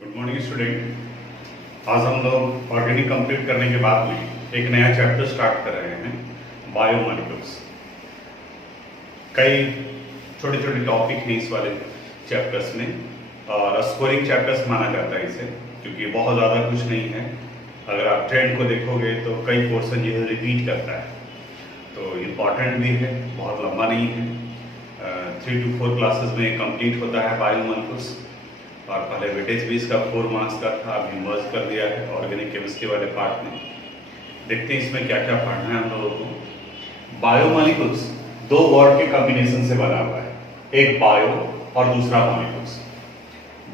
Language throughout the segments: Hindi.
Good morning student. आज हम लोग ऑर्गेनिक कंप्लीट करने के बाद में एक नया चैप्टर स्टार्ट कर रहे हैं, बायोमॉलिक्यूल्स। कई छोटे छोटे टॉपिक हैं इस वाले चैप्टर्स में और स्कोरिंग चैप्टर्स माना जाता है इसे, क्योंकि बहुत ज़्यादा कुछ नहीं है। अगर आप ट्रेंड को देखोगे तो कई पोर्शन ये रिपीट करता है, तो इम्पॉर्टेंट भी है, बहुत लंबा नहीं है। 3 to 4 क्लासेस में कंप्लीट होता है बायोमॉलिक्यूल्स। और पहले वेटेज भी इसका 4 मार्क्स का था, अभी मर्ज कर दिया है ऑर्गेनिक केमिस्ट्री वाले पार्ट में। देखते हैं इसमें क्या क्या पढ़ना है हम लोगों को। बायोमॉलिक्यूल्स दो वर्ड के कॉम्बिनेशन से बना हुआ है, एक बायो और दूसरा मॉलिक्यूल्स।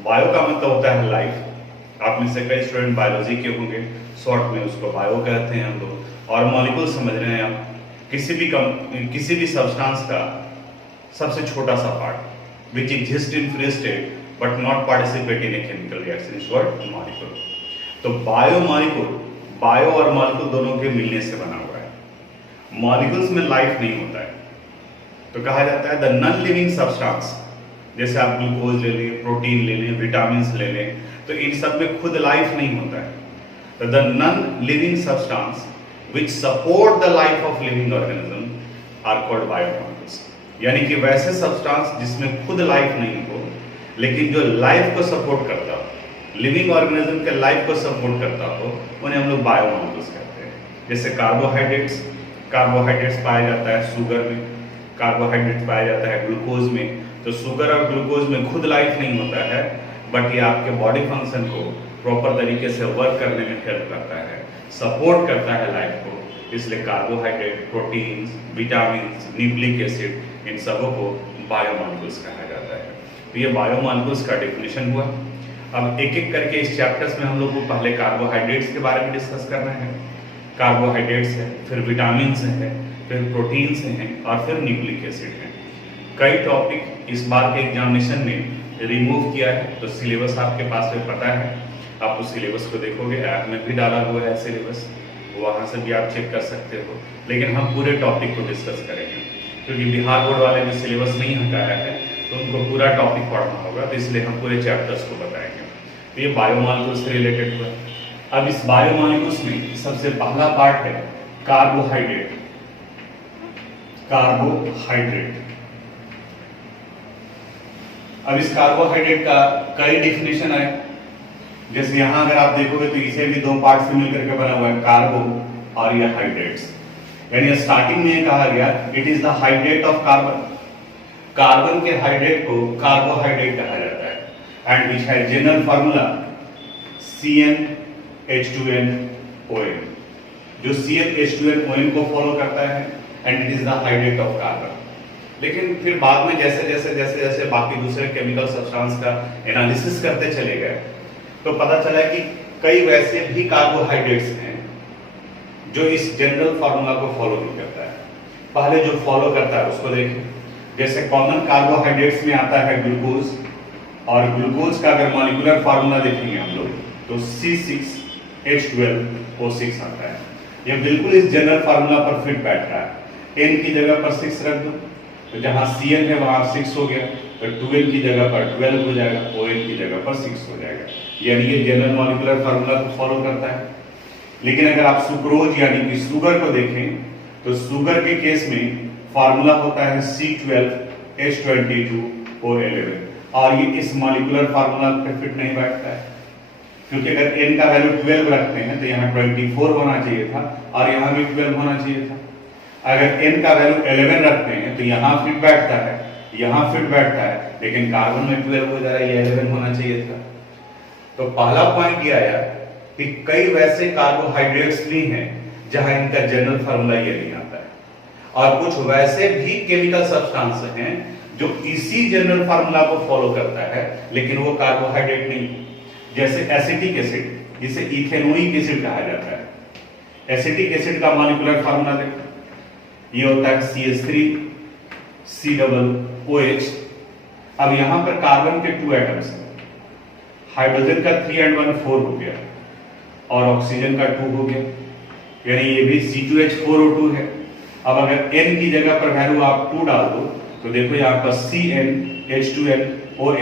बायो का मतलब होता है लाइफ। आप में से कई स्टूडेंट बायोलॉजी के होंगे, शॉर्ट में उसको बायो कहते हैं हम लोग। और मॉलिक्यूल समझ रहे हैं आप, किसी भी सब्सटेंस का सबसे छोटा सा part which exist in free state but not participate in a chemical reaction is called molecule. तो बायोमॉलिक्यूल, बायो और मॉलिक्यूल दोनों के मिलने से बना हुआ है। मॉलिक्यूल्स में लाइफ नहीं होता है, तो कहा जाता है द नॉन लिविंग सब्सटेंस। जैसे आप ग्लूकोज ले लें, प्रोटीन ले लें, विटामिन ले लें, तो इन सब में खुद लाइफ नहीं होता है। तो the non living substance which support the life of living organism are called biomolecules. यानी कि वैसे सब्सटेंस जिसमें खुद लाइफ नहीं हो लेकिन जो लाइफ को सपोर्ट करता हो, लिविंग ऑर्गेनिज्म के लाइफ को सपोर्ट करता हो, उन्हें हम लोग बायोमॉलिक्यूल्स कहते हैं। जैसे कार्बोहाइड्रेट्स पाया जाता है शुगर में, कार्बोहाइड्रेट्स पाया जाता है ग्लूकोज में। तो शुगर और ग्लूकोज में खुद लाइफ नहीं होता है, बट ये आपके बॉडी फंक्शन को प्रॉपर तरीके से वर्क करने में हेल्प करता है, सपोर्ट करता है लाइफ को। इसलिए carbohydrate, proteins, vitamin, nucleic acid, इन सबों को बायोमॉलिक्यूल्स कहा जाता है। तो ये बायोमॉलिक्यूल्स का डेफिनेशन हुआ। अब एक एक करके इस चैप्टर्स में हम लोग को पहले कार्बोहाइड्रेट्स के बारे में डिस्कस करना है। कार्बोहाइड्रेट्स है, फिर विटामिन है, फिर प्रोटीन्स हैं और फिर न्यूक्लिक एसिड है। कई टॉपिक इस बार के एग्जामिनेशन में रिमूव किया है, तो सिलेबस आपके पास में पता है। आप उस सिलेबस को देखोगे, ऐप में भी डाला हुआ है सिलेबस, वहाँ से भी आप चेक कर सकते हो। लेकिन हम पूरे टॉपिक को डिस्कस करेंगे, क्योंकि बिहार बोर्ड वाले ने सिलेबस नहीं हटाया है, तो उनको पूरा टॉपिक पढ़ना होगा, तो इसलिए हम पूरे चैप्टर्स को बताएंगे। तो ये बायोमॉलिक्यूल्स से रिलेटेड हुआ। अब इस बायोमॉलिक्यूल्स में सबसे पहला पार्ट है कार्बोहाइड्रेट। कार्बोहाइड्रेट। अब इस कार्बोहाइड्रेट का कई डेफिनेशन है। जैसे यहां अगर आप देखोगे तो इसे भी दो पार्ट से मिलकर के बना हुआ है, कार्बो और ये हाइड्रेट्स। यानी स्टार्टिंग में कहा गया it is the hydrate of carbon. Carbon के हाइड्रेट को कार्बोहाइड्रेट कहा जाता है, and which has general formula CnH2nOn, जो CnH2nOn को फॉलो करता है, and it is the hydrate of carbon. लेकिन फिर बाद में जैसे बाकी दूसरे केमिकल सब्सटेंस का एनालिसिस करते चले गए, तो पता चला कि कई वैसे भी कार्बोहाइड्रेट्स हैं जो इस जनरल फार्मूला को फॉलो नहीं करता है। पहले जो फॉलो करता है उसको देखें। जैसे कॉमन कार्बोहाइड्रेट्स में आता है ग्लूकोज, और ग्लूकोज का अगर मॉलिक्यूलर फार्मूला देखेंगे हम लोग तो C6H12O6 आता है। यह बिल्कुल इस जनरल फार्मूला पर फिट बैठता है। N की जगह पर 6 रख दो, तो जहां Cn है वहां 6 हो गया, तो 2N की जगह पर 12 हो जाएगा, ON की जगह पर 6 हो जाएगा। यानी ये जनरल मॉलिक्यूलर फार्मूला को फॉलो करता है। लेकिन अगर आप सुक्रोज यानी कि शुगर को देखें, तो शुगर के केस में फार्मूला होता है C12H22O11, और ये इस मॉलिक्यूलर फार्मूला पे फिट नहीं बैठता है, क्योंकि अगर N का वैल्यू 12 रखते हैं तो यहाँ 24 होना चाहिए था और यहाँ भी 12 होना चाहिए था। अगर N का वैल्यू 11 रखते हैं तो यहाँ फिट बैठता है, यहाँ फिट बैठता है, लेकिन कार्बन में 12 हो जा रहा है, ये 11 होना चाहिए था। तो पहला पॉइंट ये आया कि कई वैसे कार्बोहाइड्रेट्स भी हैं जहां इनका जनरल फार्मूला ये नहीं आता है, और कुछ वैसे भी केमिकल सब्सटेंस हैं जो इसी जनरल फार्मूला को फॉलो करता है, लेकिन वो कार्बोहाइड्रेट नहीं। जैसे एसिटिक एसिड, जिसे इथेनोइक एसिड कहा जाता है। एसिटिक एसिड का मॉलिक्यूलर फार्मूला देखो, ये होता है CH3COOH। अब यहां पर कार्बन के 2 एटम्स हैं, हाइड्रोजन का 3 and 1 4 हो गया, और ऑक्सीजन का 2 हो गया, यानी ये भी C2H4O2 है। अब अगर N की जगह पर वैल्यू आप 2 डाल दो, तो देखो यहाँ पर CnH2nOn,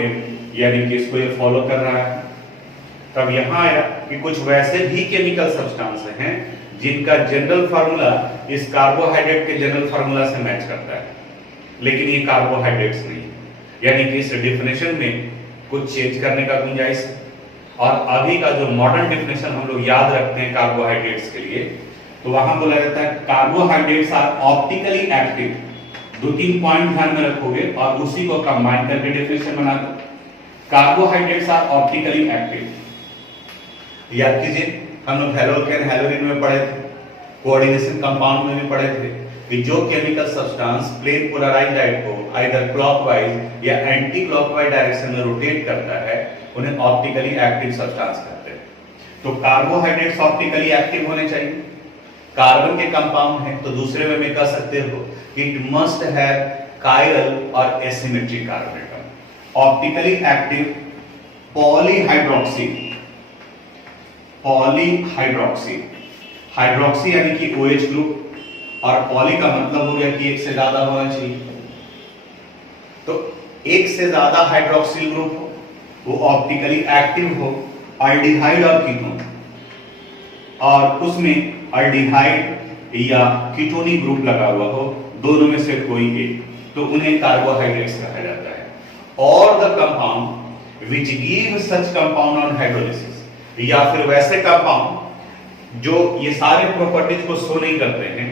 यानी कि इसको ये फॉलो कर रहा है। तब यहां आया कि कुछ वैसे भी केमिकल सब्सटेंस हैं जिनका जनरल फार्मूला इस कार्बोहाइड्रेट के जनरल फार्मूला से मैच करता है, लेकिन ये कार्बोहाइड्रेट्स नहीं है, यानी कि इस डेफिनेशन में कुछ चेंज करने का गुंजाइश है। और अभी का जो मॉडर्न डेफिनेशन हम लोग याद रखते हैं कार्बोहाइड्रेट्स के लिए, तो वहां बोला जाता है carbohydrates are optically active. 2-3 point ध्यान में रखोगे और उसी को कंबाइन करके डेफिनेशन बना दो। Carbohydrates are optically active. याद कीजिए, हम लोग हैलोकेन हैलोजन में पढ़े थे, कोऑर्डिनेशन कंपाउंड में भी पढ़े थे कि जो chemical substance plane polarized light को आइदर क्लॉकवाइज या एंटी क्लॉकवाइज डायरेक्शन में रोटेट करता है उन्हें ऑप्टिकली एक्टिव सब्सटेंस कहते हैं। तो कार्बोहाइड्रेट्स ऑप्टिकली एक्टिव होने चाहिए। कार्बन के कंपाउंड है तो दूसरे वे में कह सकते हो कि इट मस्ट हैव कायरल और asymmetric carbon atom. Optically active polyhydroxy, polyhydroxy, hydroxy यानी कि OH ग्रुप, और पॉली का मतलब हो गया कि एक से ज्यादा होना चाहिए। तो एक से ज्यादा हाइड्रोक्सिल ग्रुप हो, वो ऑप्टिकली एक्टिव हो, अल्डिहाइड और कीटोन, और उसमें अल्डिहाइड या कीटोनिक ग्रुप लगा हुआ हो, दोनों में से कोई एक, तो उन्हें कार्बोहाइड्रेट्स कहा जाता है। और the compound which give such compound on hydrolysis, या फिर वैसे कंपाउंड जो ये सारे प्रॉपर्टीज को शो नहीं करते हैं,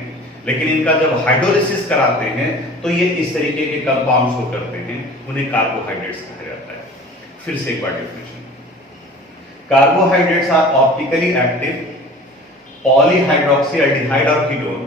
लेकिन इनका जब हाइड्रोलिसिस कराते हैं तो ये इस तरीके के कंपाउंड शो करते हैं, उन्हें कार्बोहाइड्रेट्स कहा जाता है। फिर से एक बार definition, carbohydrates are optically active polyhydroxy aldehyde और कीटोन,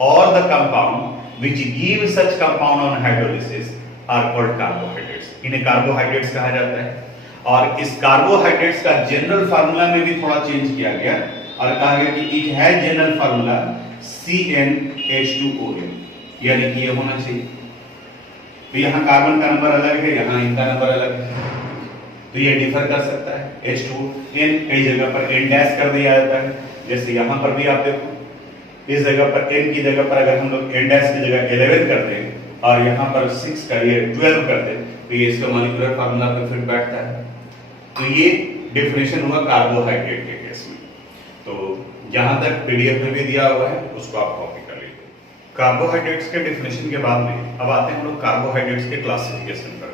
और the compound which give such compound on hydrolysis are called carbohydrates. इन्हें कार्बोहाइड्रेट्स कहा जाता है। और इस कार्बोहाइड्रेट्स का जनरल फार्मूला में भी थोड़ा चेंज किया गया और कहा गया कि it has general formula CnH2ON, यानी कि ये होना चाहिए। तो यहाँ कार्बन का नंबर अलग है, यहाँ इनका नंबर अलग है, तो ये डिफर कर सकता है। H2N कई जगह पर N डैश कर दिया जाता है, जैसे यहाँ पर भी आप देखो, इस जगह पर N की जगह पर अगर हम लोग N डैश की जगह 11 कर दें और यहाँ पर 6 करिए 12 कर दें, तो ये इसका मॉलिक्यूलर फार्मूला पे फिट बैठता है। तो ये डेफिनेशन हुआ कार्बोहाइड्रेट के केस में। तो जहां तक पीडीएफ में भी दिया हुआ है उसको आप कॉपी कर लीजिए। कार्बोहाइड्रेट्स के डेफिनेशन के बाद में अब आते हैं हम लोग कार्बोहाइड्रेट्स के क्लासिफिकेशन पर।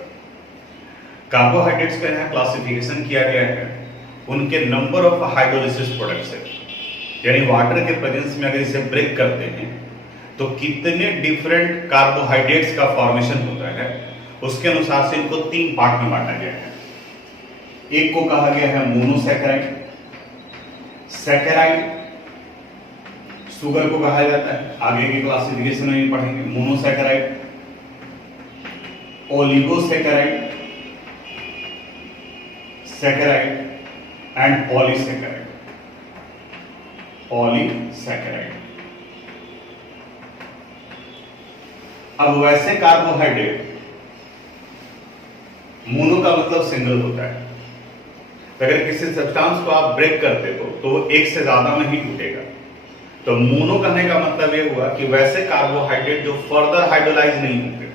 कार्बोहाइड्रेट्स का यहाँ क्लासिफिकेशन किया गया है उनके नंबर ऑफ हाइड्रोलिसिस प्रोडक्ट से, यानी वाटर के प्रेजेंस में अगर इसे ब्रेक करते हैं तो कितने डिफरेंट कार्बोहाइड्रेट्स का फॉर्मेशन होता है, उसके अनुसार से इनको 3 पार्ट में बांटा गया है। एक को कहा गया है मोनोसैकेराइड, सैकेराइड शुगर को कहा जाता है, आगे के क्लासिफिकेशन में भी पढ़ेंगे। Monosaccharide, oligosaccharide, saccharide and polysaccharide. Polysaccharide. अब वैसे कार्बोहाइड्रेट, मोनो का मतलब सिंगल होता है, अगर किसी सब्सटेंस को आप ब्रेक करते हो तो वो एक से ज्यादा में ही टूटेगा। तो मोनो कहने का मतलब ये हुआ कि वैसे कार्बोहाइड्रेट जो फर्दर हाइड्रोलाइज नहीं होंगे,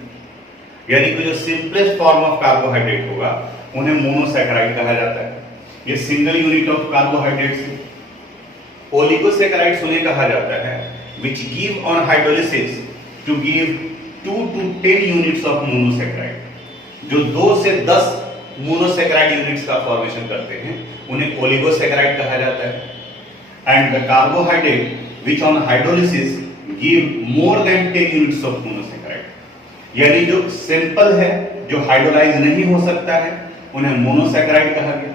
यानी कि जो सिंपलेस्ट फॉर्म ऑफ कार्बोहाइड्रेट होगा उन्हें मोनोसैकेराइड कहा जाता है। ये single unit of carbohydrates. Oligosaccharides उन्हें कहा जाता है which give on hydrolysis to give 2 to 10 units of monosaccharide, जो 2 से 10 मोनोसैकेराइड यूनिट्स का फॉर्मेशन करते हैं उन्हें ओलिगोसैकेराइड कहा जाता है। And the carbohydrate which on hydrolysis give more than 10 units of monosaccharide, यानी जो सिंपल है, जो हाइड्रोलाइज नहीं हो सकता है, उन्हें मोनोसैकेराइड कहा गया।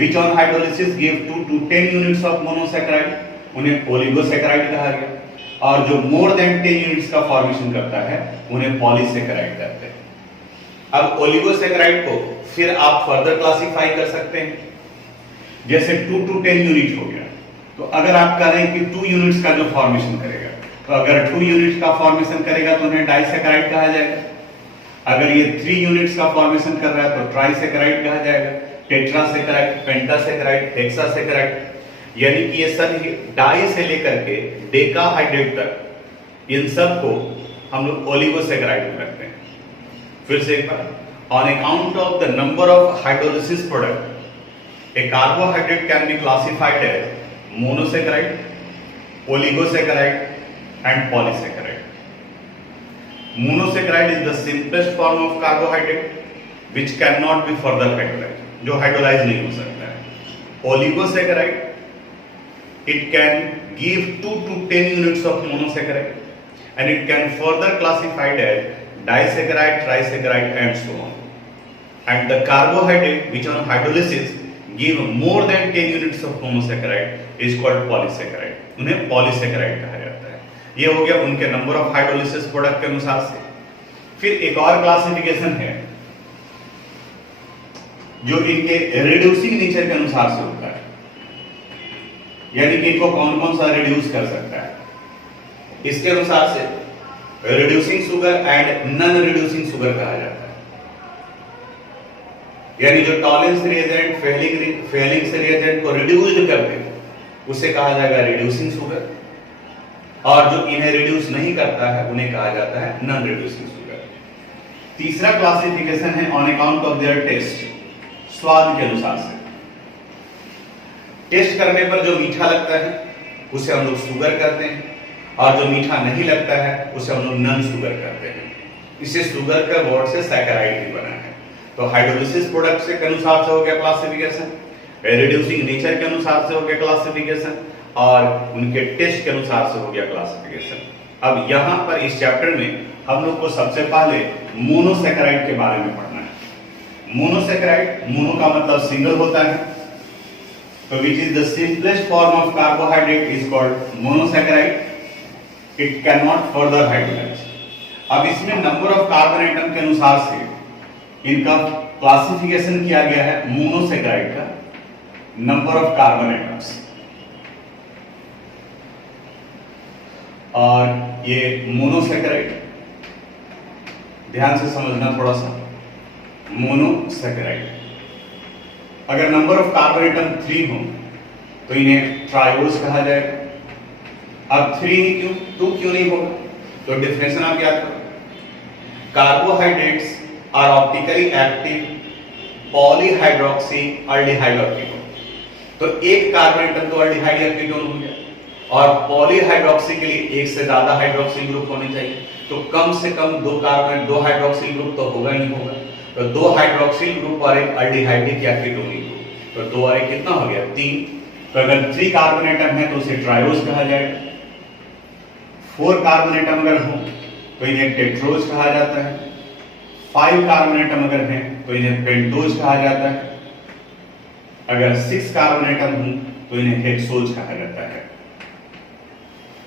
which on hydrolysis give 2 to 10 units of monosaccharide, उन्हें ओलिगोसैकेराइड कहा गया। और जो मोर देन 10 यूनिट्स का फॉर्मेशन करता है उन्हें पॉलीसैकेराइड कहते हैं। अब ओलिगोसैकेराइड को फिर आप फर्दर क्लासिफाई कर सकते हैं, जैसे 2 to 10 यूनिट हो गया, तो अगर आप कह रहे हैं कि 2 यूनिट्स का जो फॉर्मेशन करेगा, तो अगर 2 यूनिट्स का फॉर्मेशन करेगा तो उन्हें डाइसैकेराइड कहा जाएगा। अगर ये 3 यूनिट्स का फॉर्मेशन कर रहा है तो ट्राइसैकेराइड कहा जाएगा, टेट्रासैकेराइड, पेंटासैकेराइड, हेक्सासैकेराइड, यानी कि ये सब डाई से लेकर के डेकाहाइड्रेट तक इन सब को हम लोग ओलिगोसैकेराइड में रखते हैं। फिर से एक बार, on account of the number of hydrolysis product A carbohydrate can be classified as monosaccharide, oligosaccharide, and polysaccharide. Monosaccharide is the simplest form of carbohydrate which cannot be further hydrolyzed, जो hydrolyze नहीं हो सकता है. Oligosaccharide, it can give 2 to 10 units of monosaccharide, and it can further classified as disaccharide, trisaccharide, and so on. And the carbohydrate which on hydrolysis give more than 10 units of monosaccharide is called polysaccharide. उन्हें polysaccharide कहा जाता है. ये हो गया उनके नंबर ऑफ हाइड्रोलिसिस प्रोडक्ट के अनुसार से. फिर एक और क्लासिफिकेशन है जो इनके रिड्यूसिंग नेचर के अनुसार से होता है, यानी कि इनको कौन कौन सा रिड्यूस कर सकता है. इसके अनुसार से reducing sugar and non reducing sugar कहा जाता है. यानी जो टॉलरेंस रिएजेंट फेलिंग रिएजेंट को रिड्यूस्ड करते हैं उसे कहा जाएगा रिड्यूसिंग शुगर, और जो इन्हें रिड्यूस नहीं करता है उन्हें कहा जाता है नॉन रिड्यूसिंग शुगर. तीसरा क्लासिफिकेशन है on account of their taste, स्वाद के अनुसार से. टेस्ट करने पर जो मीठा लगता है उसे हम लोग शुगर कहते हैं, और जो मीठा नहीं लगता है उसे हम लोग नॉन शुगर कहते हैं. इसे शुगर का वर्ड से सैकराइड भी बना है. तो हाइड्रोलिसिस प्रोडक्ट के अनुसार से हो गया क्लासिफिकेशन, रिड्यूसिंग नेचर के अनुसार से हो गया क्लासिफिकेशन, और उनके टेस्ट के अनुसार से हो गया क्लासिफिकेशन. अब यहाँ पर इस चैप्टर में हम लोग को सबसे पहले मोनोसैकेराइड के बारे में पढ़ना है. मोनोसैकेराइड, मोनो का मतलब सिंगल होता है, तो which is the simplest form of carbohydrate is called monosaccharide. It can not further hydrolyse. अब इसमें नंबर ऑफ कार्बन एटम के अनुसार से इनका क्लासिफिकेशन किया गया है. मोनोसैकेराइड का नंबर ऑफ कार्बन एटम्स, और ये मोनोसैकेराइड ध्यान से समझना थोड़ा सा. मोनोसैकेराइड अगर नंबर ऑफ कार्बन एटम 3 हो तो इन्हें ट्रायोज कहा जाएगा. अब 3 ही क्यों, 2 क्यों नहीं होगा? तो डेफिनेशन आप याद करो. Carbohydrates are optically active polyhydroxy aldehyde और कीटोन. तो एक कार्बन एटम तो अल्डिहाइड या कीटोन हो गया, और पॉलीहाइड्रोक्सी के लिए एक से ज्यादा हाइड्रोक्सिल ग्रुप होने चाहिए. तो कम से कम 2 कार्बन 2 हाइड्रोक्सिल ग्रुप तो होगा ही होगा. तो 2 हाइड्रोक्सिल ग्रुप और एक अल्डिहाइडिक या कीटोनिक ग्रुप, तो 2 और 1 कितना हो गया 3. तो अगर 3 कार्बन एटम है तो उसे ट्रायोज कहा जाएगा. 4 कार्बन एटम अगर हो तो इन्हें टेट्रोज कहा जाता है. 5 कार्बन एटम अगर हैं तो इन्हें पेंटोज कहा जाता है. अगर 6 कार्बन एटम हो तो इन्हें हेक्सोज कहा जाता है.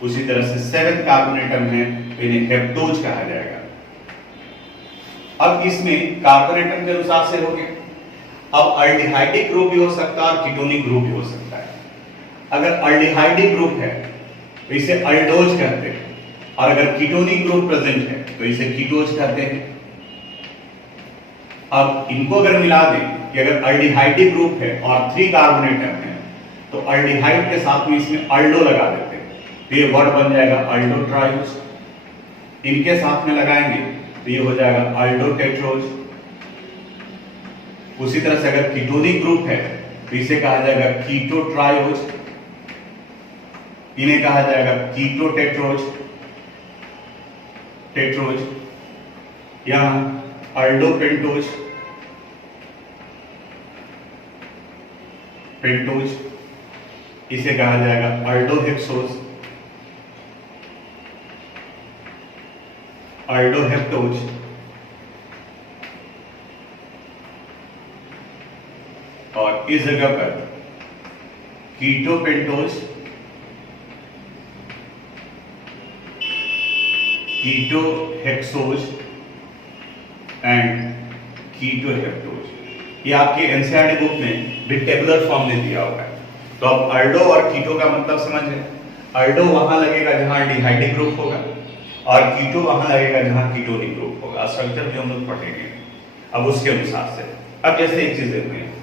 उसी तरह से 7 कार्बन एटम है तो इन्हें हेप्टोज कहा जाएगा. अब इसमें कार्बन एटम के अनुसार से हो गया. अब अल्डिहाइडिक ग्रुप भी हो सकता है और कीटोनिक ग्रुप भी हो सकता है. अगर अल्डिहाइडिक ग्रुप है तो इसे अल्डोज कहते हैं, और अगर कीटोनिक ग्रुप प्रेजेंट है तो इसे कीटोज कहते हैं. अब इनको अगर मिला दें कि अगर अल्डिहाइडिक ग्रुप है और 3 कार्बन एटम है तो अल्डिहाइड के साथ में इसमें अल्डो लगा देते हैं, तो ये वर्ड बन जाएगा अल्डो ट्रायोज. इनके साथ में लगाएंगे तो ये हो जाएगा अल्डो टेट्रोज. उसी तरह से अगर कीटोनिक ग्रुप है तो इसे कहा जाएगा कीटो ट्रायोज, इन्हें कहा जाएगा कीटो टेट्रोज. यहां अल्डो पेंटोज, इसे कहा जाएगा अल्डो हेक्सोज, अल्डो हेप्टोज, और इस जगह पर keto pentose, keto hexose and keto heptose. ये आपके एनसीईआरटी बुक में भी टेबुलर फॉर्म में दिया हुआ है. तो अब अल्डो और कीटो का मतलब समझे. अल्डो वहां लगेगा जहां अल्डिहाइडिक ग्रुप होगा, और कीटो वहां लगेगा जहां कीटोनिक ग्रुप होगा. स्ट्रक्चर भी हम लोग पढ़ेंगे अब उसके अनुसार से. अब जैसे एक चीज देखते हैं,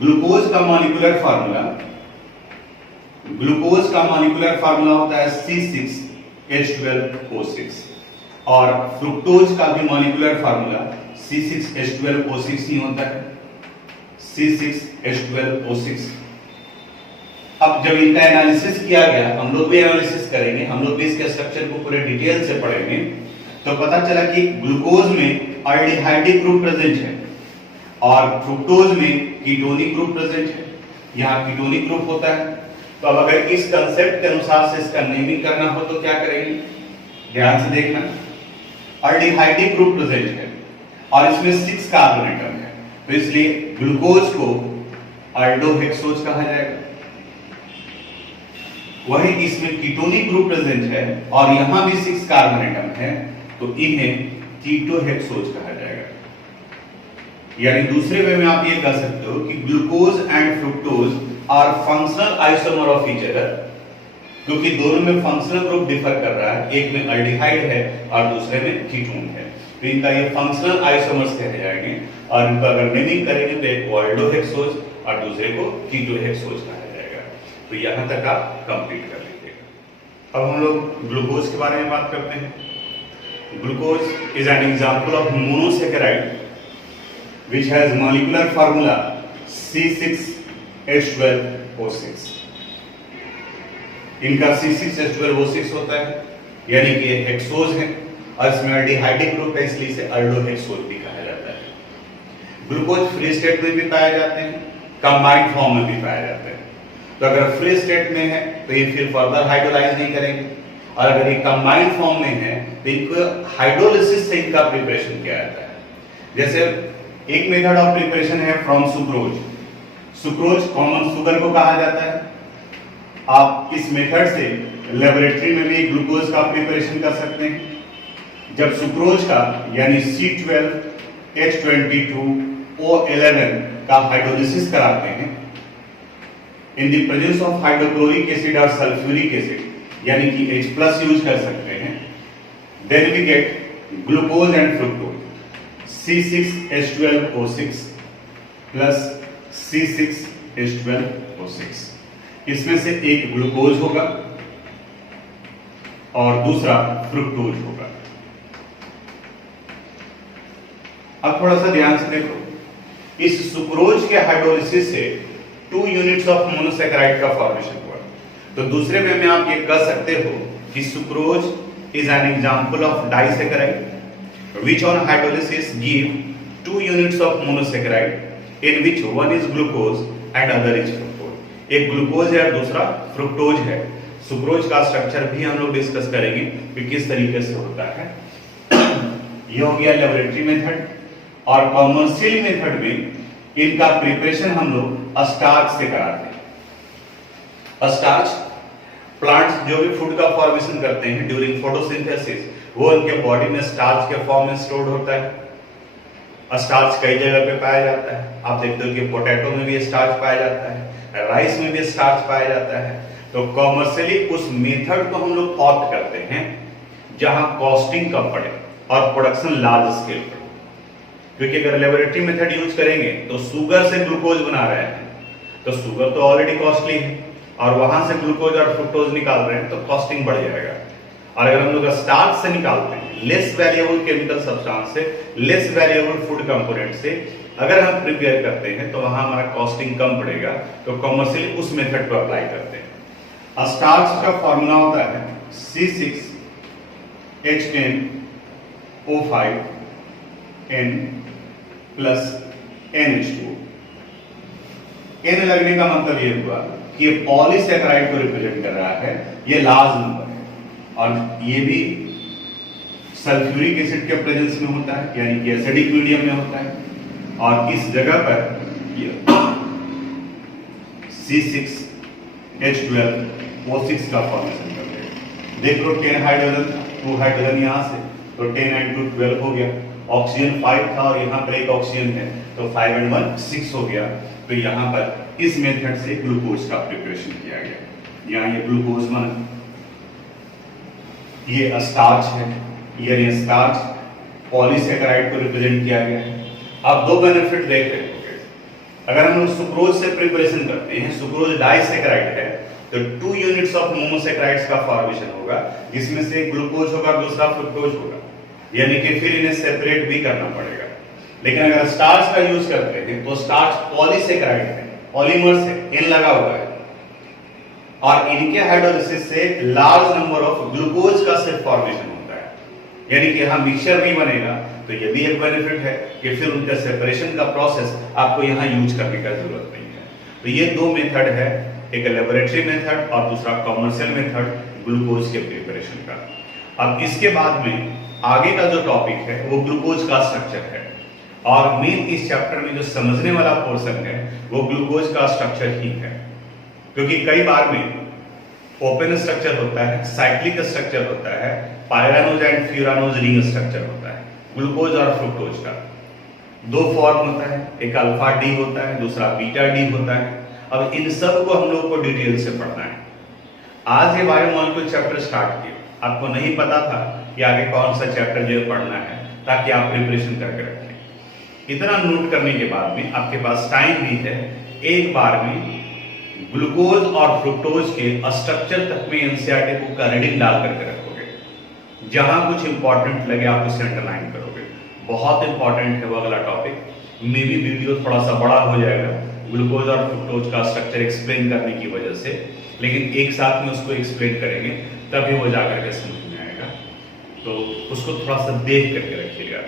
ग्लूकोज का मॉलिक्यूलर फार्मूला होता है C6H12O6, और फ्रुक्टोज का भी मॉलिक्यूलर फार्मूला C6H12O6 ही होता है. C6H12O6। अब जब इनका एनालिसिस किया गया, हम लोग भी एनालिसिस करेंगे, हम लोग भी इसके स्ट्रक्चर को पूरे डिटेल से पढ़ेंगे, तो पता चला कि ग्लूकोज में एल्डिहाइडिक ग्रुप प्रेजेंट है और फ्रुक्टोज में कीटोनिक ग्रुप प्रेजेंट है। यहाँ कीटोनिक ग्रुप होता है। तो अब अगर इस कंसेप्ट के अनुसार से इसका नेमिंग करना हो तो क्या करेंगे, ध्यान से देखना। एल्डिहाइडिक ग्रुप प्रेजेंट है और इसमें 6 कार्बन एटम है, तो इसलिए ग्लूकोज को एल्डोहेक्सोज कहा जाएगा। वहीं इसमें कीटोनिक ग्रुप प्रेजेंट है और यहां भी 6 कार्बन एटम है, तो इन्हें कीटोहेक्सोज कहा जाएगा। यानी दूसरे वे में आप ये कह सकते हो कि glucose and fructose are functional isomer of each other, क्योंकि दोनों में फंक्शनल ग्रुप डिफर कर रहा है, एक में एल्डिहाइड है और दूसरे में कीटोन है, तो इनका ये फंक्शनल आइसोमर्स कहे जाएंगे। और इनका अगर नेमिंग करेंगे तो एक को एल्डोहेक्सोज और दूसरे को कीटोहेक्सोज कहा जाएगा। तो यहां तक आप कंप्लीट कर लीजिएगा। अब हम लोग ग्लूकोज के बारे में बात करते हैं। Glucose is an example of monosaccharide which has molecular formula C6H12O6। इनका C6H12O6 होता है, यानी कि हेक्सोज है और इसमें एल्डिहाइडिक ग्रुप है, इसलिए इसे एल्डोहेक्सोज भी कहा जाता है। ग्लूकोज फ्री स्टेट में भी पाए जाते हैं, कंबाइंड फॉर्म में भी पाए जाते हैं। तो अगर फ्री स्टेट में है तो ये फिर फर्दर हाइड्रोलाइज नहीं करेंगे, और अगर ये कंबाइंड फॉर्म में है तो इनको हाइड्रोलिसिस से इनका प्रिपरेशन किया जाता है। जैसे एक मेथड ऑफ प्रिपरेशन है from sucrose. Sucrose common sugar को कहा जाता है। आप इस मेथड से लेबोरेटरी में भी ग्लूकोज का प्रिपरेशन कर सकते हैं। जब सुक्रोज का यानी C12H22O11 का हाइड्रोलिसिस कराते हैं in the presence of hydrochloric acid और सल्फ्यूरिक एसिड, यानी कि H+ यूज कर सकते हैं, then we get glucose and fructose C6H12O6 plus C6H12O6। इसमें से एक ग्लूकोज होगा और दूसरा फ्रुक्टोज होगा। अब थोड़ा सा ध्यान से देखो, इस सुक्रोज के हाइड्रोलिसिस से 2 यूनिट्स ऑफ मोनोसैकेराइड का फॉर्मेशन हुआ। तो दूसरे में आप ये कह सकते हो कि sucrose is an example of disaccharide which on hydrolysis give 2 units of monosaccharide in which one is glucose and other is fructose। एक ग्लूकोज है और दूसरा फ्रुक्टोज है। सुक्रोज का स्ट्रक्चर भी हम लोग डिस्कस करेंगे कि किस तरीके से होता है। ये हो गया लेबोरेटरी मेथड, और कॉमर्शियल मेथड में इनका प्रिपरेशन हम लोग स्टार्च से कराते हैं। स्टार्च प्लांट्स जो भी फूड का फॉर्मेशन करते हैं ड्यूरिंग फोटोसिंथेसिस, वो उनके बॉडी में स्टार्च के फॉर्म में स्टोर्ड होता है। स्टार्च कई जगह पे पाया जाता है। आप देखते हो कि पोटैटो में भी स्टार्च पाया जाता है, राइस में भी स्टार्च पाया जाता है। तो कॉमर्शियली उस मेथड को हम लोग ऑप्ट करते हैं जहां कॉस्टिंग कम पड़े और प्रोडक्शन लार्ज स्केल पर। क्योंकि अगर लेबोरेटरी मेथड यूज करेंगे तो शुगर से ग्लूकोज बना रहे हैं, तो शुगर तो ऑलरेडी कॉस्टली है, और वहां से ग्लूकोज और फ्रुक्टोज निकाल रहे हैं तो कॉस्टिंग बढ़ जाएगा। और अगर हम लोग स्टार्च से निकालते हैं, लेस वैल्यूएबल केमिकल सब्सटेंस से, लेस वैल्यूएबल फूड कंपोनेंट से अगर हम प्रिपेयर करते हैं तो वहां हमारा कॉस्टिंग कम पड़ेगा। तो कॉमर्शियली उस मेथड को अप्लाई करते हैं। स्टार्च का फॉर्मूला होता है C6H10O5N प्लस NH2। N लगने का मतलब ये हुआ कि ये पॉलीसैकेराइड को रिप्रेजेंट कर रहा है, ये लार्ज नंबर है, और ये भी सल्फ्यूरिक एसिड के प्रेजेंस में होता है, यानी कि एसिडिक मीडियम में होता है। और इस जगह पर C6H12O6 का फॉर्मेशन करते हैं। देख लो 10 हाइड्रोजन, 2 हाइड्रोजन यहां से, तो 10 and 2 12 हो गया। ऑक्सीजन 5 था और यहाँ पर एक ऑक्सीजन है, तो 5 and 1 6 हो गया। तो यहाँ पर इस मेथड से ग्लूकोज का प्रिपरेशन किया गया। यहाँ ये ग्लूकोज बना, ये स्टार्च है, ये स्टार्च पॉलीसैकेराइड को रिप्रेजेंट किया गया है। आप दो बेनिफिट देख रहे होंगे। अगर हम लोग सुक्रोज से प्रिपरेशन करते हैं, सुक्रोज डाइसैकेराइड है, तो 2 यूनिट्स ऑफ मोनोसैकेराइड्स का फॉर्मेशन होगा, जिसमें से ग्लूकोज होगा, दूसरा फ्रुक्टोज होगा, यानी कि फिर इन्हें सेपरेट भी करना पड़ेगा। लेकिन अगर स्टार्च का यूज करते हैं तो स्टार्च पॉलीसेकेराइड है, पॉलीमर्स है, एन लगा हुआ है, और इनके हाइड्रोलिसिस से लार्ज नंबर ऑफ ग्लूकोज का सिर्फ फॉर्मेशन होता है, यानी कि यहाँ मिक्सचर नहीं बनेगा। तो ये भी एक बेनिफिट है कि फिर उनका सेपरेशन का प्रोसेस आपको यहाँ यूज करने का जरूरत नहीं है। तो ये दो मेथड है, एक लेबोरेटरी मेथड और दूसरा कॉमर्शियल मेथड ग्लूकोज के प्रिपरेशन का। अब इसके बाद में आगे का जो टॉपिक है वो ग्लूकोज का स्ट्रक्चर है, और मेन इस चैप्टर में जो समझने वाला पोर्शन है वो ग्लूकोज का स्ट्रक्चर ही है, क्योंकि कई बार में ओपन स्ट्रक्चर होता है, साइक्लिक स्ट्रक्चर होता है, pyranose and furanose ring structure होता है। ग्लूकोज और फ्रुक्टोज का दो फॉर्म होता है, एक अल्फा डी होता है, दूसरा बीटा डी होता है। अब इन सब को हम लोग को डिटेल से पढ़ना है। आज ये बायोमोलिक्यूल चैप्टर स्टार्ट किया, आपको नहीं पता था कि आगे कौन सा चैप्टर जो पढ़ना है, ताकि आप प्रिपरेशन करके रखें। इतना नोट करने के बाद में आपके पास टाइम भी है, एक बार में ग्लूकोज और फ्रुक्टोज के स्ट्रक्चर तक में एनसीईआरटी बुक का रीडिंग डाल करके रखोगे। जहां कुछ इंपॉर्टेंट लगे आप उसे अंडरलाइन करोगे। बहुत इंपॉर्टेंट है वो अगला टॉपिक। मे बी वीडियो थोड़ा सा बड़ा हो जाएगा ग्लूकोज और फ्रुक्टोज का स्ट्रक्चर एक्सप्लेन करने की वजह से, लेकिन एक साथ में उसको एक्सप्लेन करेंगे तभी वो जाकर के समझ में आएगा। तो उसको थोड़ा सा देख करके रखिएगा,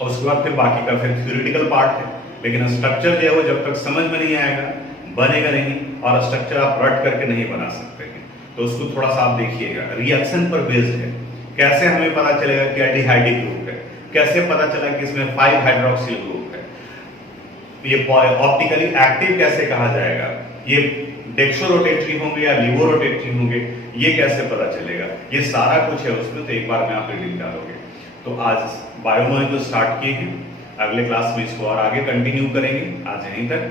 और उसके बाद फिर बाकी का फिर थ्योरेटिकल पार्ट है, लेकिन स्ट्रक्चर जो है वो जब तक समझ में नहीं आएगा बनेगा नहीं, और स्ट्रक्चर आप रट करके नहीं बना सकते हैं। तो उसको थोड़ा सा आप देखिएगा। रिएक्शन पर बेस्ड है, कैसे हमें पता चलेगा कि एल्डिहाइडिक ग्रुप है, कैसे पता चला कि इसमें 5 हाइड्रोक्सिल ग्रुप है, ये ऑप्टिकली एक्टिव कैसे कहा जाएगा, ये डेक्सोरोटेटरी होंगे या लिवोरोटेटरी होंगे, ये कैसे पता चलेगा, ये सारा कुछ है उसमें। तो एक बार में आप रीडिंग डालोगे। तो आज बायोमोलिक्यूल स्टार्ट किए हैं, अगले क्लास में इसको और आगे कंटिन्यू करेंगे। आज यहीं तक।